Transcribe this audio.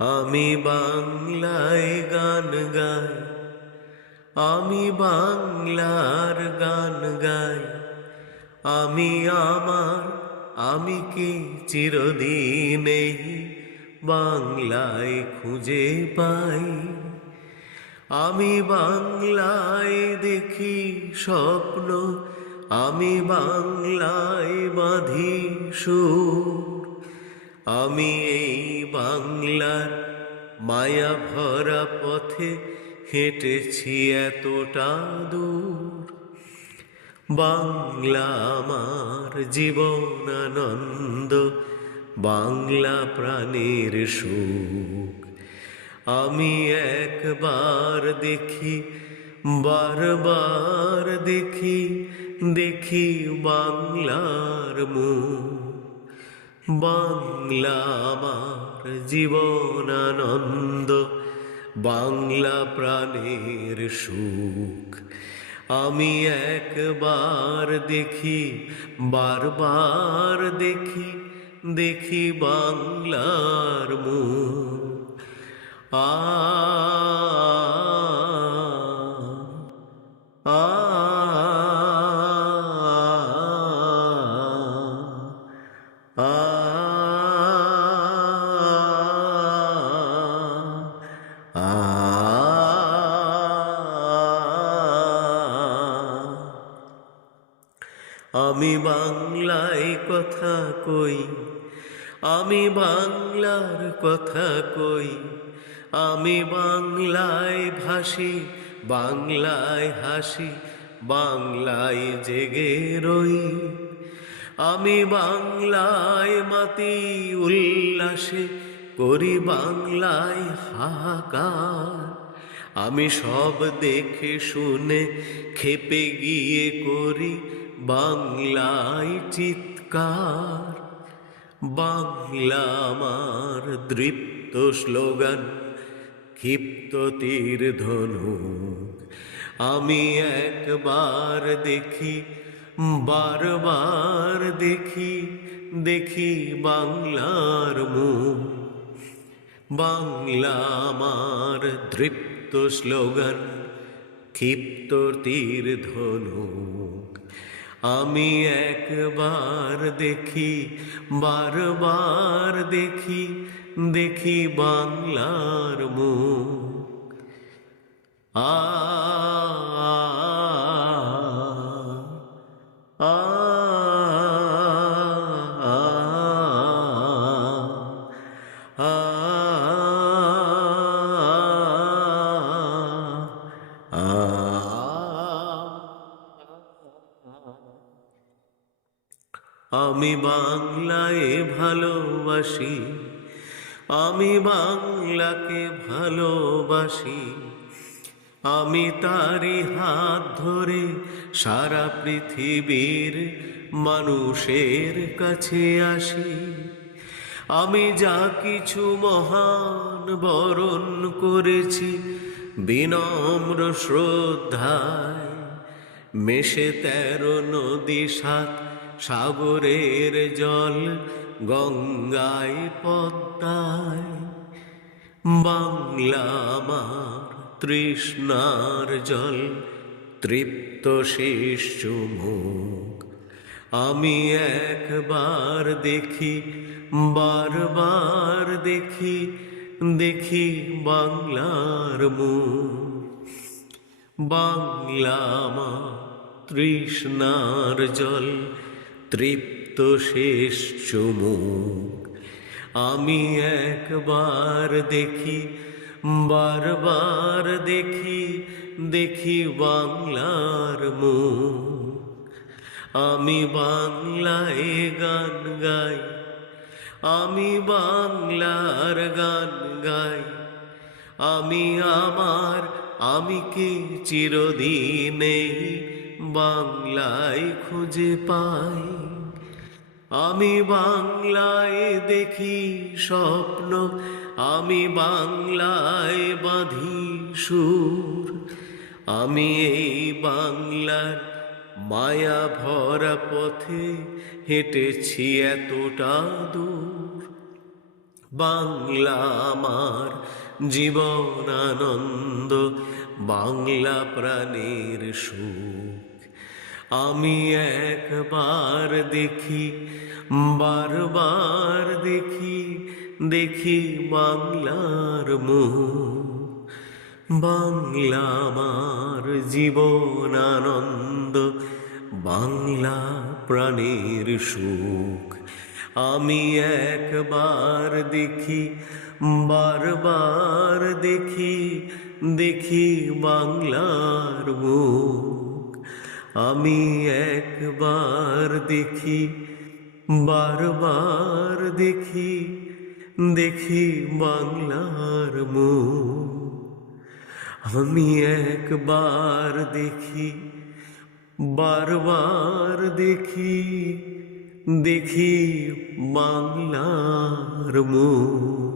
আমি বাংলায় গান গাই, আমি বাংলার গান গাই। আমি আমার আমি কি চিরদিনে বাংলায় খুঁজে পাই। আমি বাংলায় দেখি স্বপ্ন, আমি বাংলায় বাঁধি সুর। আমি এই বাংলার মায়া ভরা পথে হেঁটেছি এতটা দূর। বাংলা আমার জীবন আনন্দ, বাংলা প্রাণের সুখ। আমি একবার দেখি, বারবার দেখি, দেখি বাংলার মুখ। বাংলা আমার জীবন আনন্দ, বাংলা প্রাণের সুখ। আমি একবার দেখি, বারবার দেখি, দেখি বাংলার মুখ। আ আ আমি বাংলায় কথা কই, আমি বাংলার কথা কই। আমি বাংলায় ভাসি, বাংলায় হাসি, বাংলায় জেগে রই। আমি বাংলায় মাতি উল্লাসে, করি বাংলায় হাহাকার। আমি সব দেখে শুনে খেপে গিয়ে করি বাংলায় চিৎকার। বাংলা আমার দৃপ্ত স্লোগান, ক্ষিপ্ত তীর ধনুক। আমি একবার দেখি, বারবার দেখি, দেখি বাংলার মুখ। বাংলা আমার দৃপ্ত স্লোগান, ক্ষিপ্ত তীর ধনুক। আমি একবার দেখি, বারবার দেখি, দেখি বাংলার মুখ। আ আ আমি বাংলায় ভালোবাসি, আমি বাংলাকে ভালোবাসি। আমি তারি হাত ধরে সারা পৃথিবীর মানুষের কাছে আসি। আমি যা কিছু মহান বরণ করেছি বিনম্র শ্রদ্ধায়। মেশে 13 নদী 7 সাগরের জল, গঙ্গায় পদ্মায়। বাংলা আমার তৃষ্ণার জল, তৃপ্ত শেষ চুমুক। আমি একবার দেখি, বারবার দেখি, দেখি বাংলার মুখ। বাংলা আমার তৃষ্ণার জল, তৃপ্ত শেষ চুমুক। আমি একবার দেখি, বারবার দেখি, দেখি বাংলার মুখ। আমি বাংলায় গান গাই, আমি বাংলার গান গাই। আমি আমার আমি কি চিরদিনে বাংলায় খুঁজে পাই। আমি বাংলায় দেখি স্বপ্ন, আমি বাংলায় বাঁধি সুর। আমি এই বাংলার মায়া ভরা পথে হেঁটেছি এতটা দূর। বাংলা আমার জীবন আনন্দ, বাংলা প্রাণের সুখ। আমি একবার দেখি, বারবার দেখি, দেখি বাংলার মুখ। বাংলা আমার জীবন আনন্দ, বাংলা প্রাণের সুখ। আমি একবার দেখি, বারবার দেখি, দেখি বাংলার মুখ। আমি একবার দেখি, বারবার দেখি, দেখি বাংলার মুখ। আমি একবার দেখি, বারবার দেখি, দেখি বাংলার মুখ।